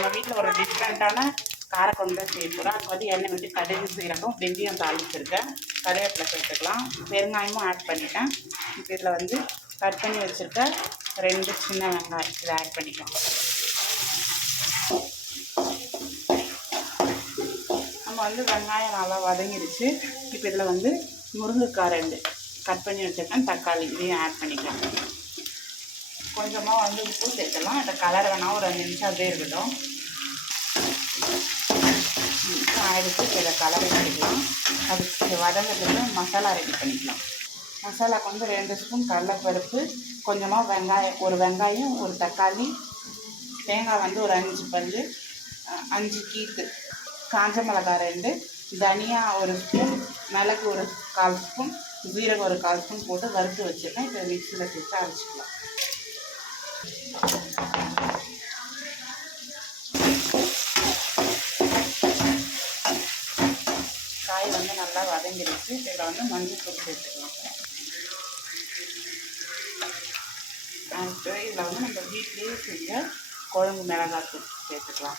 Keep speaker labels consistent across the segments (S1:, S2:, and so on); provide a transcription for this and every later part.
S1: நம்ம வீட்டில் ஒரு டிஃப்ரெண்ட்டான காரக்குழம்பு தான் செய்ய போகிறோம் அதுக்கு வந்து எண்ணெய் விட்டு கடுகு சீரகம் வெந்தயம் தாளிச்சிருக்கேன். கருவேப்பிலை சேர்த்துக்கலாம். பெருங்காயமும் ஆட் பண்ணிட்டேன். இப்போ இதில் வந்து கட் பண்ணி வச்சுருக்க ரெண்டு சின்ன வெங்காயம் இதை ஆட் பண்ணிக்கலாம். நம்ம வந்து வெங்காயம் நல்லா வதங்கிடுச்சு இப்போ இதில் வந்து முருங்கைக்காய் ரெண்டு. கட் பண்ணி வச்சுருக்கேன். தக்காளி இதையும் ஆட் பண்ணிக்கலாம். கொஞ்சமாக வந்து உப்பு சேர்த்துலாம் இந்த கலர் வேணால் ஒரு அஞ்சு நிமிஷம் அப்படியே இருக்கட்டும். ஆயிடுச்சு. இப்போ இதை கலர் பண்ணிக்கலாம் அதுக்கு வதங்கிறதுக்கு மசாலா ரெடி பண்ணிக்கலாம். மசாலாக்கு வந்து ரெண்டு ஸ்பூன் கடலைப்பருப்பு கொஞ்சமாக வெங்காயம் ஒரு வெங்காயம் ஒரு தக்காளி தேங்காய் வந்து ஒரு அஞ்சு பல் அஞ்சு கீத்து காஞ்ச மிளகாய் ரெண்டு தனியா ஒரு ஸ்பூன் மிளகு ஒரு கால் ஸ்பூன் ஜீரகம் ஒரு கால் ஸ்பூன் போட்டு வறுத்து வச்சுருக்கேன் இப்போ மிக்சியில் சேர்த்து அரைச்சிக்கலாம். காய் வந்து நல்லா வதங்கிடுச்சு இதில் வந்து மஞ்சள் தூள் சேர்த்துக்கலாம். அடுத்து இதில் வந்து நம்ம வீட்லேயே செஞ்ச குழம்பு மிளகாத்தூள் சேர்த்துக்கலாம்.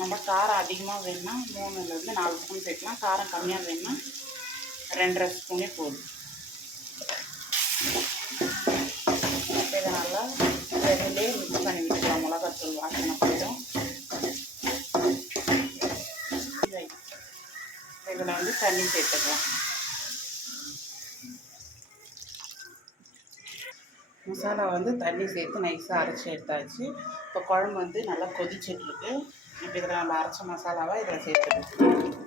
S1: நம்ம காரம் அதிகமாக வேணும்னா மூணுலேருந்து நாலு ஸ்பூன் சேர்க்கலாம் காரம் கம்மியாக வேணும்னா ரெண்டரை ஸ்பூனே போதும் இதை நல்லா வெளியிலே மிக்ஸ் பண்ணி விட்டுக்கலாம் மிளகாத்தூள் வாசனை போயிடும் இதில் வந்து தண்ணி சேர்த்துக்கலாம். மசாலா வந்து தண்ணி சேர்த்து நைஸாக அரைச்சி எடுத்தாச்சு. இப்போ குழம்பு வந்து நல்லா கொதிச்சிட்ருக்கு. இப்போ இதில் நம்ம அரைச்ச மசாலாவை இதில் சேர்த்துக்கலாம்.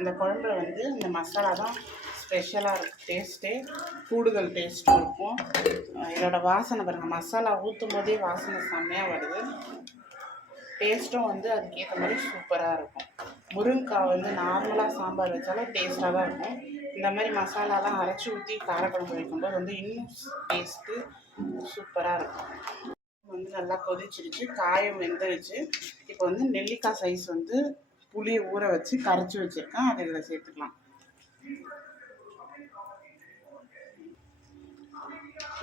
S1: இந்த குழம்புல வந்து இந்த மசாலா தான் ஸ்பெஷலாக இருக்கும் டேஸ்ட்டே கூடுதல் டேஸ்ட்டும் இருக்கும். இதோட வாசனை பாருங்கள் மசாலா ஊற்றும் போதே வாசனை செம்மையாக வருது. டேஸ்ட்டும் வந்து அதுக்கேற்ற மாதிரி சூப்பராக இருக்கும். முருங்கைக்காய் வந்து நார்மலாக சாம்பார் வச்சாலும் டேஸ்ட்டாக தான் இருக்கும். இந்த மாதிரி மசாலாலாம் அரைச்சி ஊற்றி காரக்குழம்பு வைக்கும்போது வந்து இன்னும் டேஸ்ட்டு சூப்பராக இருக்கும். வந்து நல்லா கொதிச்சிருச்சு. காயம் வெந்துருச்சு. இப்போ வந்து நெல்லிக்காய் சைஸ் வந்து புளியை ஊற வச்சு கரைச்சி வச்சுருக்கேன். அதை இதில் சேர்த்துக்கலாம்.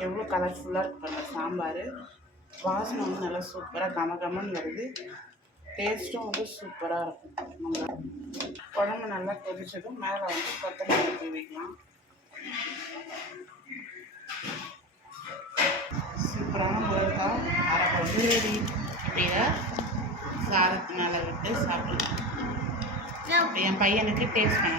S1: எவ்வளோ கலர்ஃபுல்லாக இருக்கு பாருங்கள் சாம்பார். வாசனை வந்து நல்லா சூப்பராக கம கமன்னு வருது. டேஸ்ட்டும் வந்து சூப்பராக இருக்கும். நம்ம குழம்பு நல்லா கொதிச்சதும் மேலே வந்து கொத்தமல்லி தூவி வைக்கலாம். சூப்பரான முருங்கைக்காய் அரை ரெடி அப்படியே சாதத்தினால விட்டு சாப்பிடலாம். என் பையனுக்கு டேஸ்ட் பண்ண